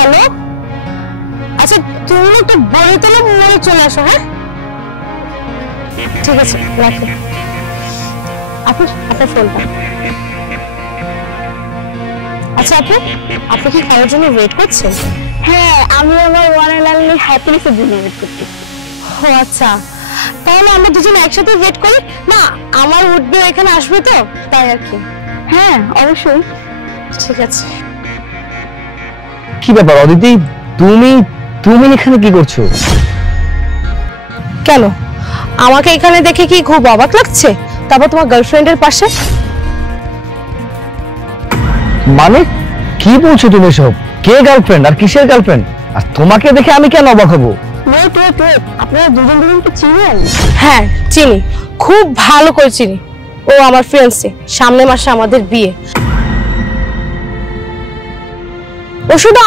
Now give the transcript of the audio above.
Hello, আচ্ছা তুমি একটু বলে তোলে মনে চলে আসো। হ্যাঁ ঠিক আছে, রাখো আপু আপনার ফোনটা। আচ্ছা আপু, আপনি কি খাওয়ার জন্য ওয়েট করছেন? হ্যাঁ, আমি আমার ওয়ান এন্ড অনলি হ্যাপিনেসের জন্য ওয়েট করছি। ও আচ্ছা, তাহলে আমরা দুজন একসাথে ওয়েট করি না? আমার উঠবে এখানে আসবে তো, তাই আর কি। হ্যাঁ অবশ্যই, ঠিক আছে। কি ব্যাপার অদিতি, তুমি তুমি এখানে কি করছো? কেন, আমাকে এখানে দেখে কি খুব অবাক লাগছে? তারপর তোমার গার্লফ্রেন্ডের পাশে। মানে কি বলছো তুমি সব? কে গার্লফ্রেন্ড আর কিসের গার্লফ্রেন্ড? আর তোমাকে দেখে আমি কেন অবাক হবো? ওয়েট ওয়েট ওয়েট, আপনারা দুজন দুজনকে চিনেন? হ্যাঁ চিনি, খুব ভালো করে চিনি। ও আমার ফিয়ান্সে, সামনের মাসে আমাদের বিয়ে। ও শুধু